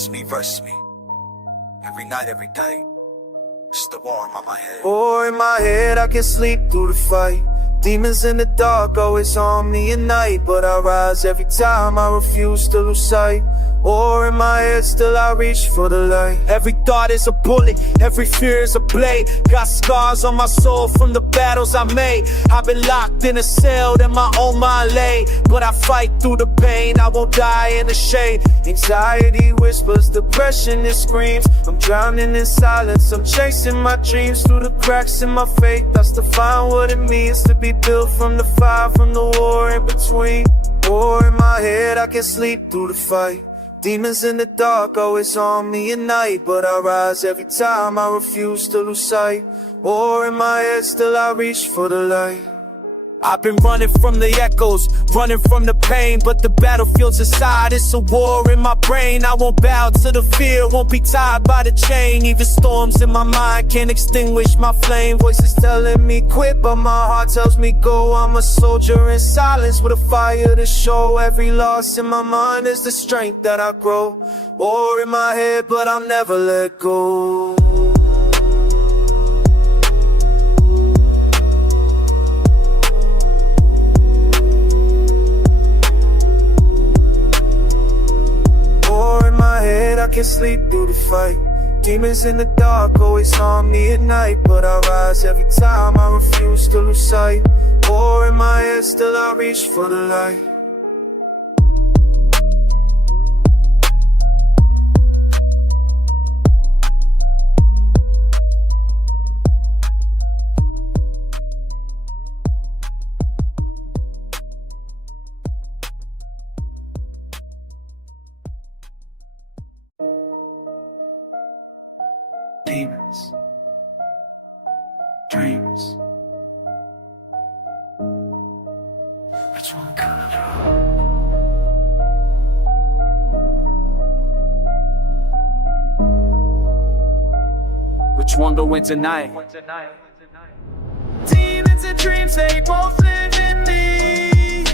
It's me versus me. Every night, every day. It's the war in my head. War in my head, I can sleep through the fight. Demons in the dark, always on me at night. But I rise every time, I refuse to lose sight. War in my head, still I reach for the light. Every thought is a bullet, every fear is a blade. Got scars on my soul from the battles I made. I've been locked in a cell that my own mind laid. But I fight through the pain, I won't die in the shade. Anxiety whispers, depression it screams. I'm drowning in silence, I'm chasing my dreams. Through the cracks in my faith, I still find what it means to be built from the fire, from the war in between. War in my head, I can sleep through the fight. Demons in the dark, always on me at night. But I rise every time, I refuse to lose sight. War in my head, still I reach for the light. I've been running from the echoes, running from the pain. But the battlefield's inside, it's a war in my brain. I won't bow to the fear, won't be tied by the chain. Even storms in my mind can't extinguish my flame. Voices telling me quit, but my heart tells me go. I'm a soldier in silence with a fire to show. Every loss in my mind is the strength that I grow. War in my head, but I'll never let go. I can sleep through the fight. Demons in the dark, always on me at night. But I rise every time, I refuse to lose sight. War in my head, still I reach for the light. Demons, dreams. Which one could I draw? Which one go win tonight? Demons and dreams, they both live in me.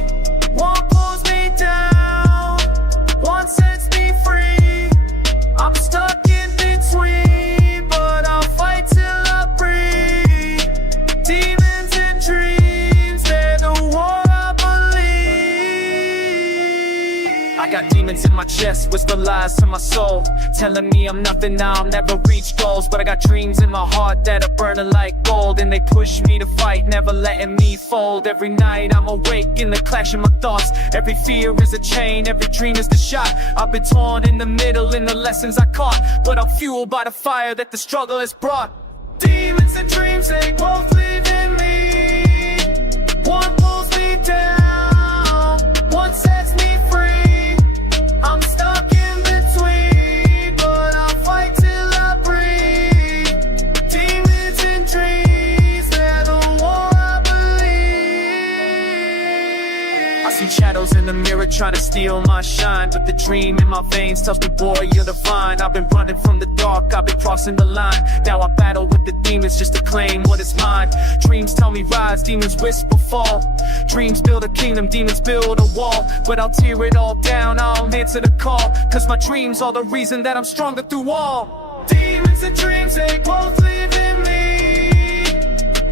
One pulls me down, one sets me free. I'm stuck in between. I got demons in my chest, whisper lies to my soul, telling me I'm nothing now, I'll never reach goals. But I got dreams in my heart that are burning like gold, and they push me to fight, never letting me fold. Every night I'm awake in the clash of my thoughts. Every fear is a chain, every dream is the shot. I've been torn in the middle in the lessons I caught, but I'm fueled by the fire that the struggle has brought. Demons and dreams, they both live in me. One pulls me down, one sets me free. I'm stuck in between, but I'll fight till I breathe. Demons and dreams, they're the war I believe. I see shadows in the mirror trying to steal my shine, but the dream in my veins tells me, boy, you're divine. I've been running from the dark, I've been crossing the line. Now I battle with the demons just to claim what is mine. Dreams tell me rise, demons whisper fall. Dreams build a kingdom, demons build a wall. But I'll tear it all down, I'll answer the call, cause my dreams are the reason that I'm stronger through all. Demons and dreams, they both live in me.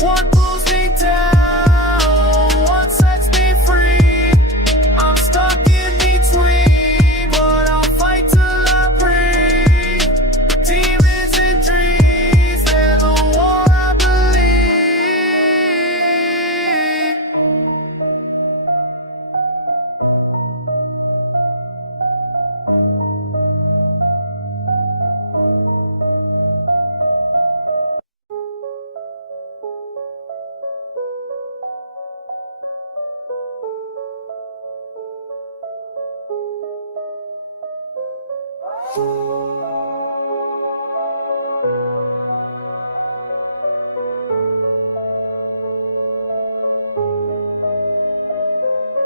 One pulls me down, one sets me free. I'm stuck in between, but I'll fight till I breathe. Demons and dreams, they're the war I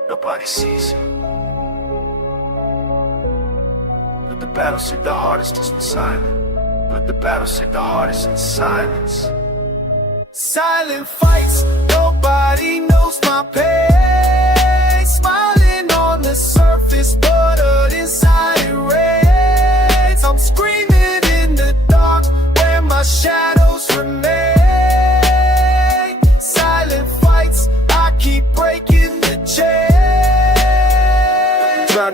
Nobody sees you, but the battles hit the hardest in silence. But the battles hit the hardest in silence. Silent fights, nobody knows my pain. Smiling on the surface, but inside it rains.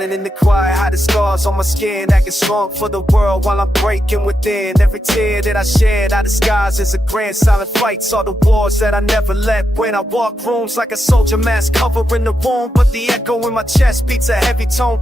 Shining in the quiet, hide the scars on my skin, acting strong for the world while I'm breaking within. Every tear that I shed, I disguise as a grand silent fight. Saw the wars that I never let win. I walk rooms like a soldier mask covering the wound, but the echo in my chest beats a heavy tone.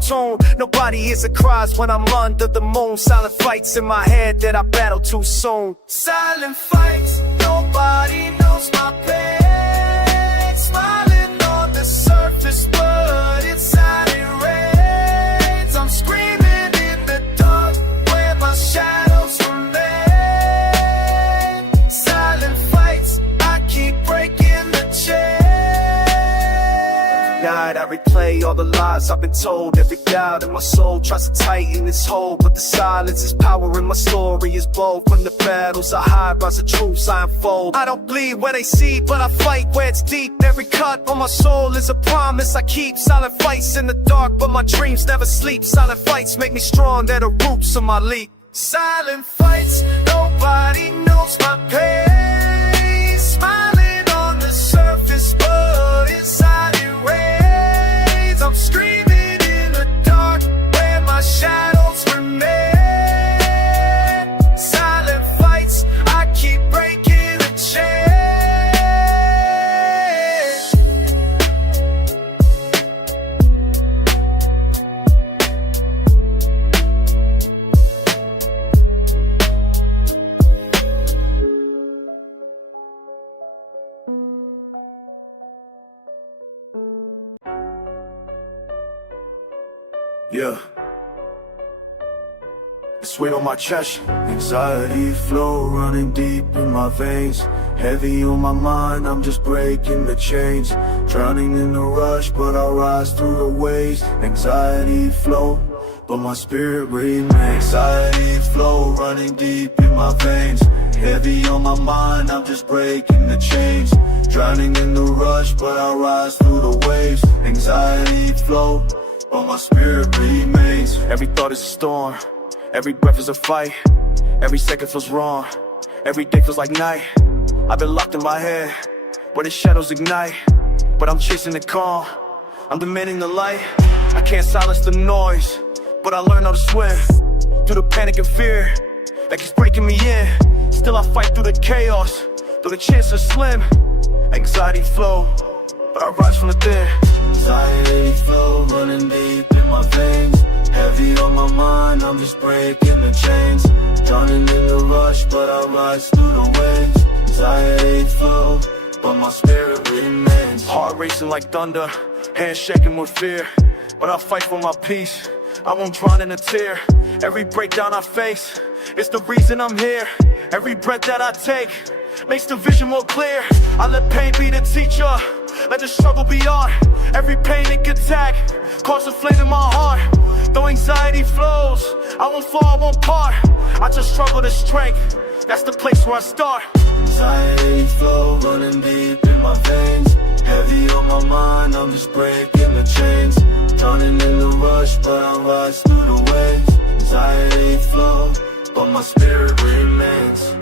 Nobody hears the cries when I'm under the moon. Silent fights in my head that I battle too soon. Silent fights, nobody knows my pain. Smiling on the surface, but inside it rains. I'm screaming in the dark where my shadows remain. Silent fights, I keep breaking the chain. Night, I replay all the lies I've been told. Every doubt in my soul tries to tighten its hold, but the silence is power and my story is bold. When the battles are high, rise the truths I unfold. I don't bleed where they see, but I fight where it's deep. Every cut on my soul is a promise I keep. Silent fights in the dark, but my dreams never sleep. Silent fights make me strong, they're the roots of my leap. Silent fights, nobody knows my pain. Smiling on the surface, but inside it rains. I'm screaming in the dark where my shadows remain. Silent fights, I keep breaking the chain. Yeah, it's weight on my chest. Anxiety flow running deep in my veins. Heavy on my mind, I'm just breaking the chains. Drowning in the rush, but I'll rise through the waves. Anxiety flow, but my spirit remains. Anxiety flow running deep in my veins. Heavy on my mind, I'm just breaking the chains. Drowning in the rush, but I'll rise through the waves. Anxiety flow, but my spirit remains. Every thought is a storm, every breath is a fight. Every second feels wrong, every day feels like night. I've been locked in my head, where the shadows ignite. But I'm chasing the calm, I'm demanding the light. I can't silence the noise, but I learn how to swim through the panic and fear that keeps breaking me in. Still I fight through the chaos, though the chances are slim. Anxiety flow, but I rise from the dead. Anxiety flow running deep in my veins. Heavy on my mind, I'm just breaking the chains. Drowning in the rush, but I rise through the waves. Anxiety flow, but my spirit remains. Heart racing like thunder, hands shaking with fear. But I fight for my peace, I won't drown in a tear. Every breakdown I face, it's the reason I'm here. Every breath that I take makes the vision more clear. I let pain be the teacher, let the struggle be art. Every panic attack causes a flame in my heart. Though anxiety flows, I won't fall, I won't part. I just struggle to strength, that's the place where I start. Anxiety flow running deep in my veins. Heavy on my mind, I'm just breaking the chains. Drowning in the rush, but I rise through the waves. Anxiety flow, but my spirit remains.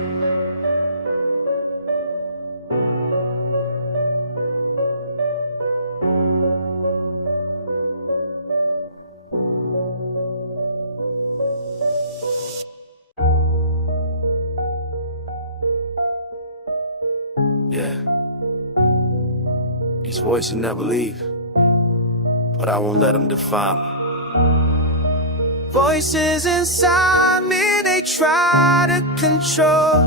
Yeah, these voices never leave, but I won't let them define me. Voices inside me, they try to control.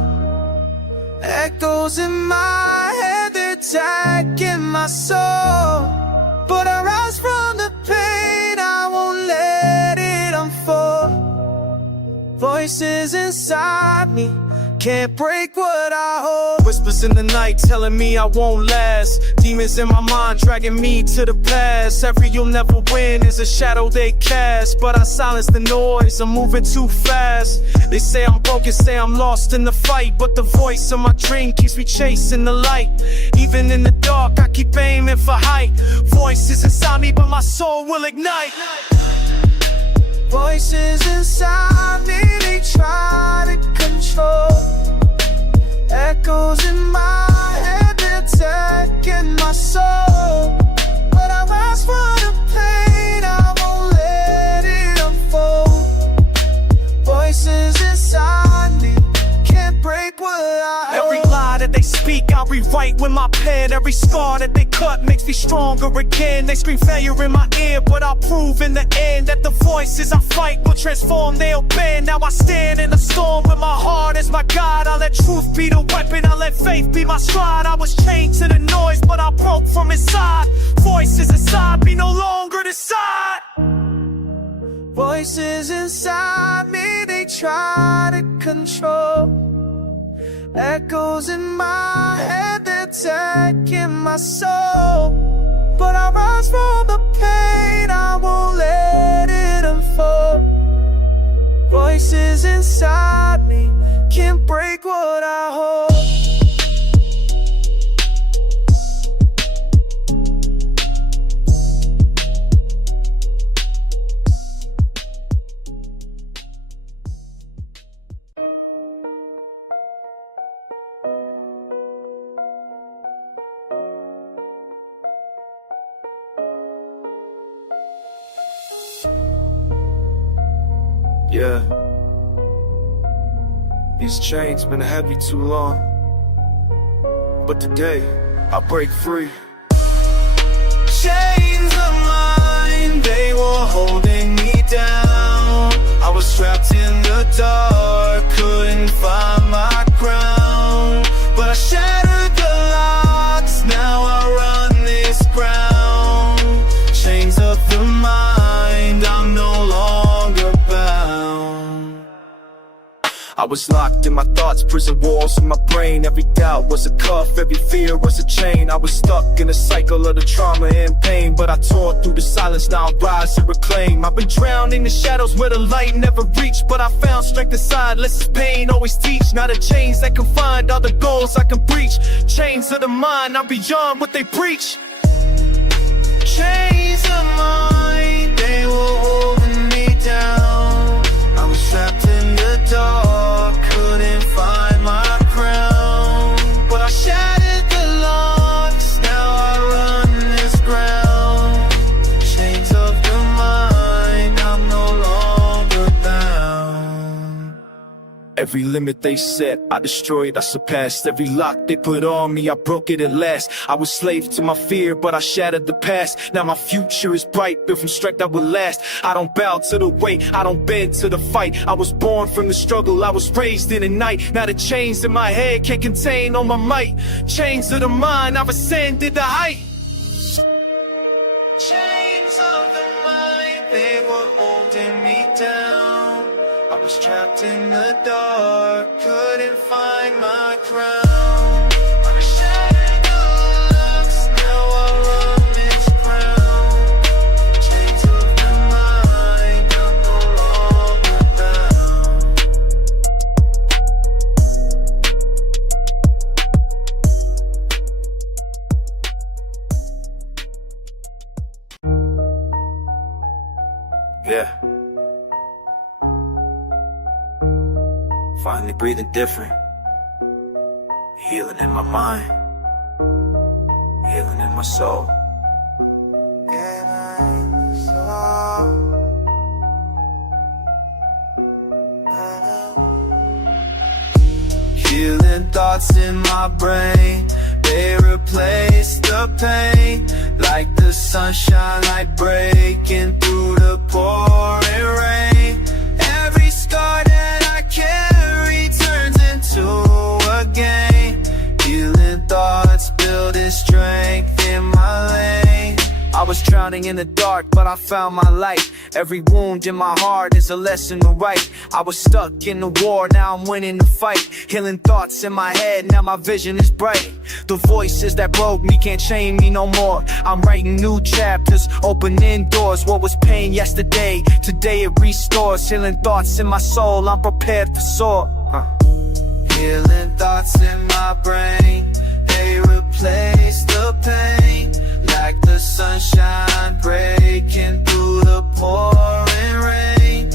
Echoes in my head, they're attacking my soul. But I rise from the pain, I won't let it unfold. Voices inside me can't break what I hold. Whispers in the night telling me I won't last. Demons in my mind dragging me to the past. Every you'll never win is a shadow they cast. But I silence the noise, I'm moving too fast. They say I'm broken, say I'm lost in the fight. But the voice of my dream keeps me chasing the light. Even in the dark, I keep aiming for height. Voices inside me, but my soul will ignite. Voices inside me, they try to control. Echoes in my head, they're attacking my soul. But I rise from the pain, I won't let win. Every scar that they cut makes me stronger again. They scream failure in my ear, but I'll prove in the end that the voices I fight will transform, they'll bend. Now I stand in the storm with my heart as my guide. I let truth be the weapon, I let faith be my stride. I was chained to the noise, but I broke from inside. Voices inside me no longer decide. Voices inside me, they try to control. Echoes in my head, they're attacking my soul. But I rise from the pain, I won't let it unfold. Voices inside me can't break what I hold. Yeah, these chains been heavy too long, but today I break free. Chains of mine, they were holding me down. I was trapped in the dark, couldn't find my ground. But I shattered the locks, now I run this ground. Chains of the mind, I'm no longer bound. I was locked in my thoughts, prison walls in my brain. Every doubt was a cuff, every fear was a chain. I was stuck in a cycle of the trauma and pain, but I tore through the silence, now I rise and reclaim. I've been drowned in the shadows where the light never reached, but I found strength inside, less is pain always teach. Now the chains that confined are the goals I can breach. Chains of the mind, I'm beyond what they preach. Chains of mine, they were holding me down. I was trapped in the dark, couldn't find my crown. But I shattered the locks, now I run this ground. Chains of the mind, I'm no longer bound. Every limit they set, I destroyed, I surpassed. Every lock they put on me, I broke it at last. I was slave to my fear, but I shattered the past. Now my future is bright, built from strength that will last. I don't bow to the weight, I don't bend to the fight. I was born from the struggle, I was raised in the night. Now the chains in my head can't contain all my might. Chains of the mind, I've ascended the height. Chains of the mind, they were holding me down. I was trapped in the dark, couldn't find my crown. I shattered the locks, now I run this crown. Chains of the mind, I'm no longer bound. Yeah. Finally breathing different. Healing in my mind, healing in my soul. Healing thoughts in my brain, they replace the pain. Like the sunshine, like breaking through the pouring rain. Every scar that I carry turns into a game. Healing thoughts, building strength in my lane. I was drowning in the dark, but I found my light. Every wound in my heart is a lesson to write. I was stuck in the war, now I'm winning the fight. Healing thoughts in my head, now my vision is bright. The voices that broke me can't chain me no more. I'm writing new chapters, opening doors. What was pain yesterday, today it restores. Healing thoughts in my soul, I'm prepared to soar. Healing thoughts in my brain, they replace the pain. Like the sunshine breaking through the pouring rain.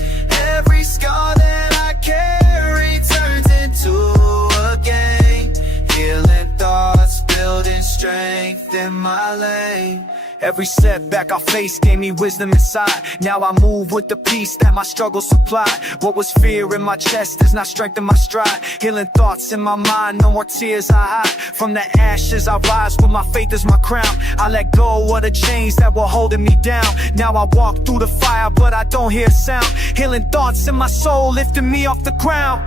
Every scar that I carry turns into a game. Healing thoughts, building strength in my lane. pain. Every setback I faced gave me wisdom inside. Now I move with the peace that my struggle supplied. What was fear in my chest is not strength in my stride. Healing thoughts in my mind, no more tears I hide. From the ashes I rise with my faith as my crown. I let go of the chains that were holding me down. Now I walk through the fire but I don't hear a sound. Healing thoughts in my soul lifting me off the ground.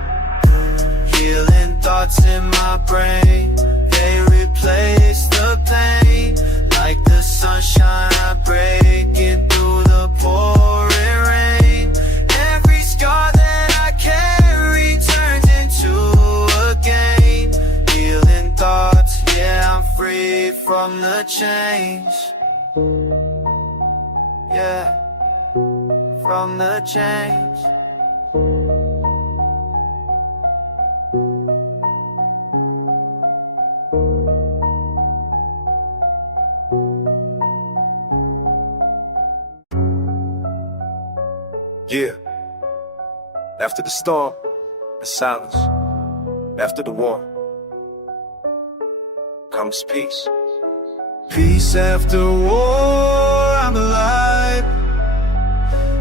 Healing thoughts in my brain, they replace the pain. Like the sunshine I breaking through the pouring rain. Every scar that I carry turns into a gain. Healing thoughts, yeah, I'm free from the chains. Yeah, from the chains. Yeah. After the storm, the silence. After the war comes peace. Peace after war, I'm alive.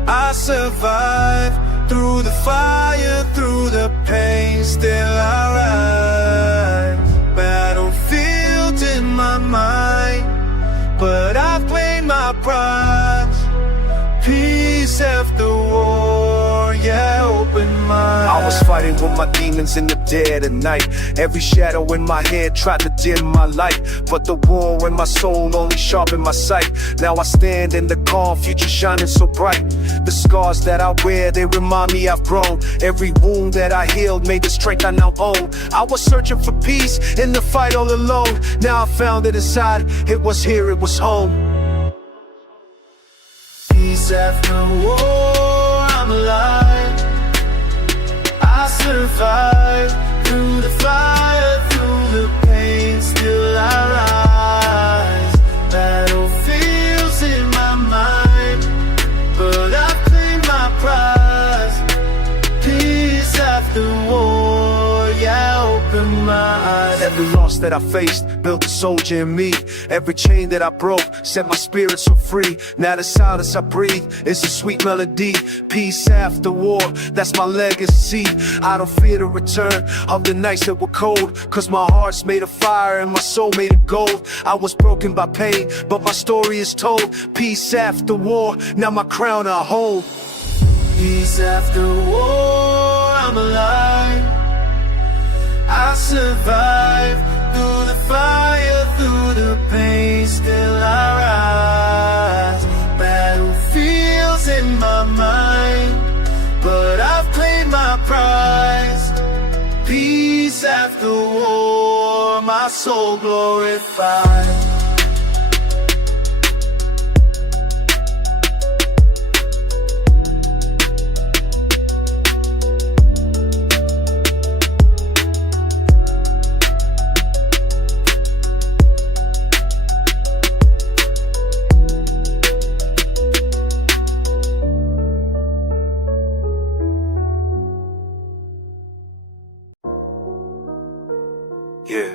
I survive through the fire, through the pain, still I rise. Battlefield in my mind, but I've claimed my prize. Peace after war, yeah, open my eyes. I was fighting with my demons in the dead of night. Every shadow in my head tried to dim my light, but the war in my soul only sharpened my sight. Now I stand in the calm, future shining so bright. The scars that I wear, they remind me I've grown. Every wound that I healed made the strength I now own. I was searching for peace in the fight all alone. Now I found it inside, it was here, it was home. Peace after war, I'm alive. I survive through the fire, through the pain, still I rise. Battlefields in my mind, but I've claimed my prize. Peace after war, yeah, open my eyes. Every loss that I faced built a soldier in me. Every chain that I broke set my spirit so free. Now the silence I breathe is a sweet melody. Peace after war, that's my legacy. I don't fear the return of the nights that were cold, cause my heart's made of fire and my soul made of gold. I was broken by pain, but my story is told. Peace after war, now my crown I hold. Peace after war, I'm alive. I survive through the fire, through the pain, still I rise. Battlefields in my mind, but I've claimed my prize. Peace after war, my soul glorified. Yeah.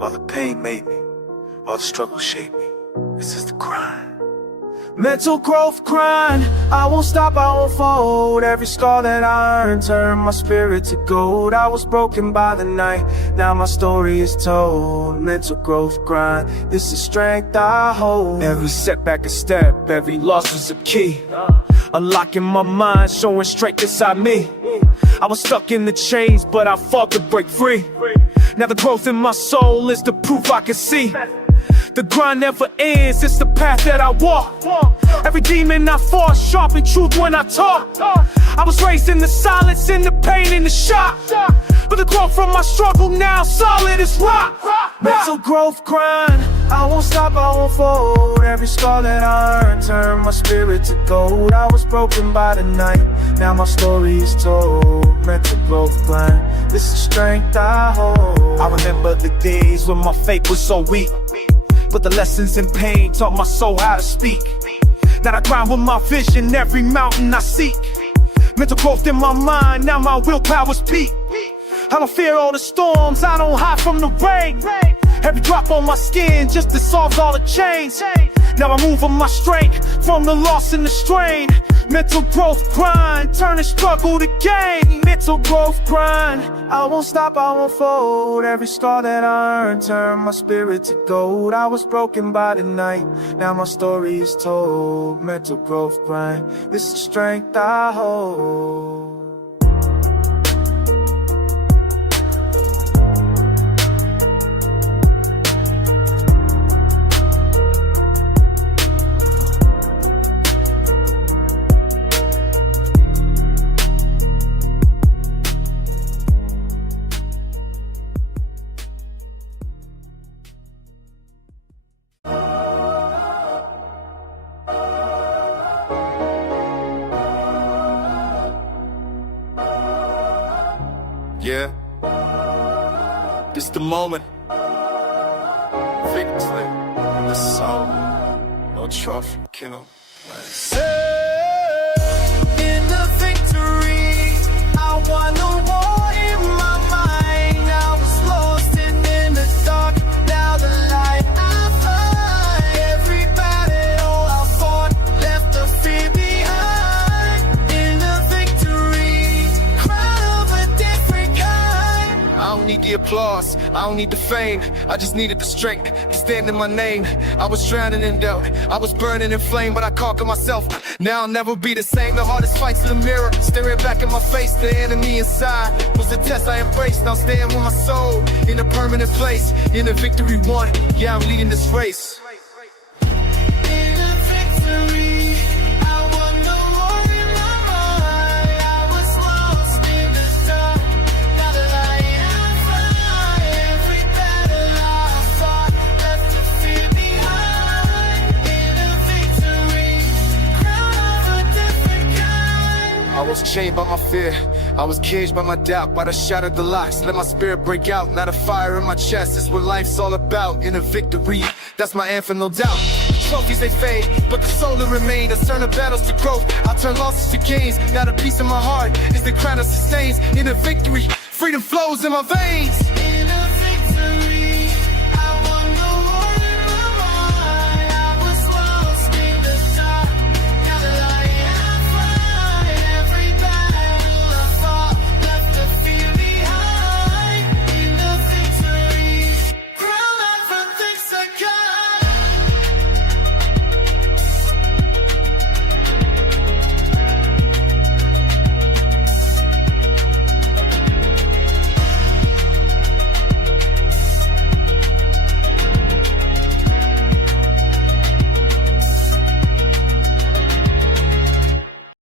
All the pain made me, all the struggle shaped me. This is the grind. Mental growth grind, I won't stop, I won't fold. Every scar that I earned turned my spirit to gold. I was broken by the night, now my story is told. Mental growth grind, this is strength I hold. Every setback a step, every loss was a key. Unlocking my mind, showing strength inside me. I was stuck in the chains, but I fought to break free. Now the growth in my soul is the proof I can see. The grind never ends, it's the path that I walk. Every demon I fought, sharpen truth when I talk. I was raised in the silence, in the pain, in the shock. But the growth from my struggle now solid as rock. Mental growth grind, I won't stop, I won't fold. Every scar that I earned turned my spirit to gold. I was broken by the night, now my story is told. Mental growth grind, this is strength I hold. I remember the days when my faith was so weak, but the lessons in pain taught my soul how to speak. Now I grind with my vision, every mountain I seek. Mental growth in my mind, now my willpower's peak. I don't fear all the storms, I don't hide from the rain. Every drop on my skin just dissolves all the chains. Now I move on my strength from the loss and the strain. Mental growth grind, turning struggle to gain. Mental growth grind. I won't stop, I won't fold. Every scar that I earned turned my spirit to gold. I was broken by the night, now my story is told. Mental growth grind, this is the strength I hold. Yeah, this the moment. Victory, the soul, no trophy, kill 'em. In the victory, I won the war in my mind. I was lost and in the dark, now the light I find. Every battle I fought left the fear behind. In the victory, cry of a different kind. I don't need the applause, I don't need the fame, I just needed the strength to stand in my name. I was drowning in doubt, I was burning in flame, but I conquered myself. Now I'll never be the same. The hardest fights in the mirror, staring back in my face. The enemy inside was the test I embraced. Now staying with my soul in a permanent place. In a victory won, yeah, I'm leading this race. In a victory, I won the war in my mind. I was lost in the dark, now the light I find. Every battle I fought left the fear behind. In a victory, crown of a different kind. I was chained by my fear, I was caged by my doubt, by the shadow of the locks. Let my spirit break out, not a fire in my chest. It's what life's all about, in a victory. That's my anthem, no doubt. Trophies they fade, but the soul will remain. I turn the battles to growth, I turn losses to gains. Now the peace in my heart is the crown that sustains. In a victory, freedom flows in my veins.